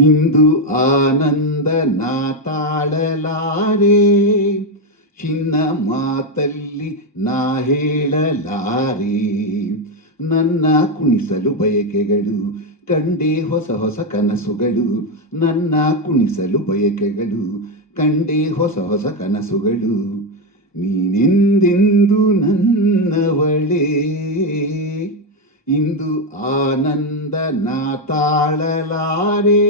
ಇಂದು ಆನಂದ ನಾ ತಾಳಲಾರೆ, ಚಿನ್ನ ಮಾತಲ್ಲಿ ನಾ ಹೇಳಲಾರೆ. ನನ್ನ ಕುಣಿಸಲು ಬಯಕೆಗಳು ಕಂಡೇ ಹೊಸ ಹೊಸ ಕನಸುಗಳು, ನನ್ನ ಕುಣಿಸಲು ಬಯಕೆಗಳು ಕಂಡೇ ಹೊಸ ಹೊಸ ಕನಸುಗಳು. ನೀನೆಂದೆಂದು ನನ್ನವಳೇ, ಇಂದು ಆನಂದ ನಾ ತಾಳಲಾರೆ,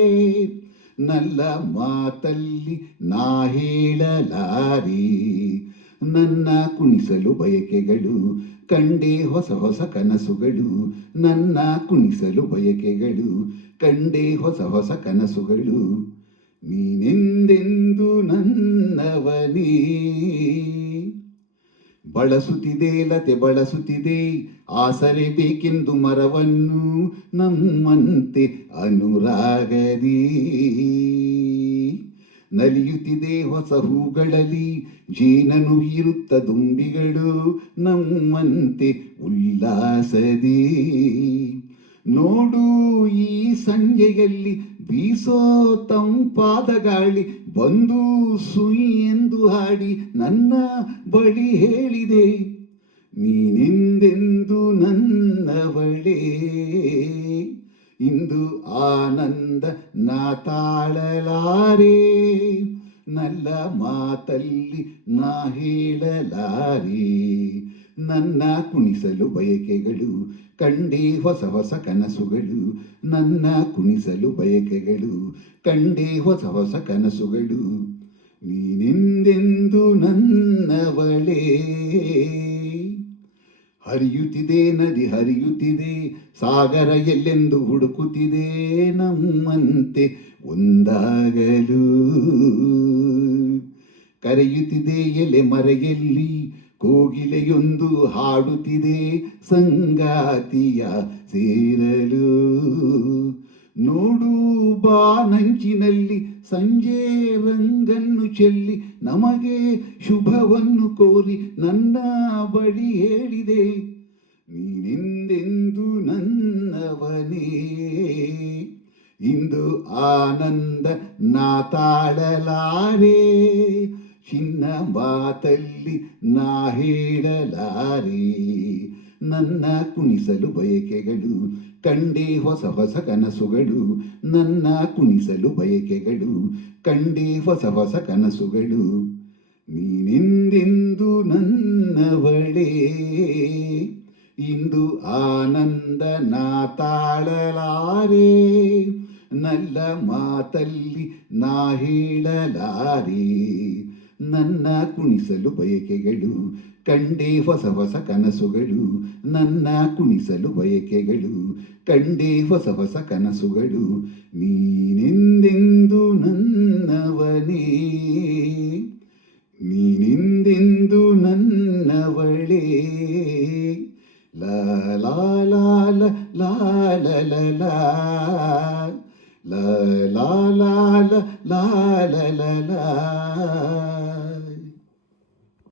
ನಲ್ಲ ಮಾತಲ್ಲಿ ನಾ ಹೇಳಲಾರೆ. ನನ್ನ ಕುಣಿಸಲು ಬಯಕೆಗಳು ಕಂಡೇ ಹೊಸ ಹೊಸ ಕನಸುಗಳು, ನನ್ನ ಕುಣಿಸಲು ಬಯಕೆಗಳು ಕಂಡೇ ಹೊಸ ಹೊಸ ಕನಸುಗಳು. ನೀನೆಂದೆಂದು ನನ್ನವನೇ. ಬಳಸುತ್ತಿದೆ ಲತೆ ಬಳಸುತ್ತಿದೆ ಆಸರೆ ಬೇಕೆಂದು ಮರವನ್ನು, ನಮ್ಮಂತೆ ಅನುರಾಗದಿ ನಲಿಯುತ್ತಿದೆ ಹೊಸ ಹೂಗಳಲ್ಲಿ, ಜೇನನು ಇರುತ್ತ ದುಂಬಿಗಳು ನಮ್ಮಂತೆ ಉಲ್ಲಾಸದಿ. ನೋಡು ಈ ಸಂಜೆಯಲ್ಲಿ ಬೀಸೋ ತಂಪಾದ ಗಾಳಿ, ಬಂದು ಸುಯಿ ಎಂದು ಹಾಡಿ ನನ್ನ ಬಳಿ ಹೇಳಿದೆ, ನೀನೆಂದೆಂದು ನನ್ನವಳೇ. ಇಂದು ಆನಂದ ನಾ ತಾಳಲಾರೆ, ನಲ್ಲ ಮಾತಲ್ಲಿ ನಾ ಹೇಳಲಾರೆ. ನನ್ನ ಕುಣಿಸಲು ಬಯಕೆಗಳು ಕಂಡೇ ಹೊಸ ಹೊಸ ಕನಸುಗಳು, ನನ್ನ ಕುಣಿಸಲು ಬಯಕೆಗಳು ಕಂಡೇ ಹೊಸ ಹೊಸ ಕನಸುಗಳು. ನೀನೆಂದೆಂದು ನನ್ನವಳೇ. ಹರಿಯುತ್ತಿದೆ ನದಿ ಹರಿಯುತ್ತಿದೆ, ಸಾಗರ ಎಲ್ಲೆಂದು ಹುಡುಕುತ್ತಿದೆ ನಮ್ಮಂತೆ ಒಂದಾಗಲು. ಕರೆಯುತ್ತಿದೆ ಎಲೆ ಮರೆಯಲ್ಲಿ, ಕೋಗಿಲೆಯೊಂದು ಹಾಡುತ್ತಿದೆ ಸಂಗಾತಿಯ ಸೇರಲು. ನೋಡು ಬಾನಂಚಿನಲ್ಲಿ ಸಂಜೆ ರಂಗನ್ನು ಚೆಲ್ಲಿ, ನಮಗೆ ಶುಭವನ್ನು ಕೋರಿ ನನ್ನ ಬಳಿ ಹೇಳಿದೆ, ನೀನೆಂದೆಂದು ನನ್ನವನೇ. ಇಂದು ಆನಂದ ನಾ ತಾಳಲಾರೆ, ಚಿನ್ನ ಮಾತಲ್ಲಿ ನಾ ಹೇಳಲಾರೆ. ನನ್ನ ಕುಣಿಸಲು ಬಯಕೆಗಳು ಕಂಡೇ ಹೊಸ ಹೊಸ ಕನಸುಗಳು, ನನ್ನ ಕುಣಿಸಲು ಬಯಕೆಗಳು ಕಂಡೇ ಹೊಸ ಹೊಸ ಕನಸುಗಳು. ನೀನೆಂದೆಂದು ನನ್ನವಳೇ, ಇಂದು ಆನಂದ ನಾ ತಾಳಲಾರೆ, ನಲ್ಲ ಮಾತಲ್ಲಿ ನಾ ಹೇಳಲಾರೆ. ನನ್ನ ಕುಣಿಸಲು ಬಯಕೆಗಳು ಕಂಡೇ ಹೊಸ ಹೊಸ ಕನಸುಗಳು, ನನ್ನ ಕುಣಿಸಲು ಬಯಕೆಗಳು ಕಂಡೇ ಹೊಸ ಹೊಸ ಕನಸುಗಳು. ನೀನೆಂದೆಂದು ನನ್ನವನೇ, ನೀನೆಂದೆಂದು ನನ್ನವಳೇ. ಲಾ ಲಾ ಲಾ ಲಾ ಲಾ ಲಾ ಲಾ ಲಾ ಲಾ ಲಾ ಲಾ ಲಾ ಲಾ ಲಾ ಲಾ.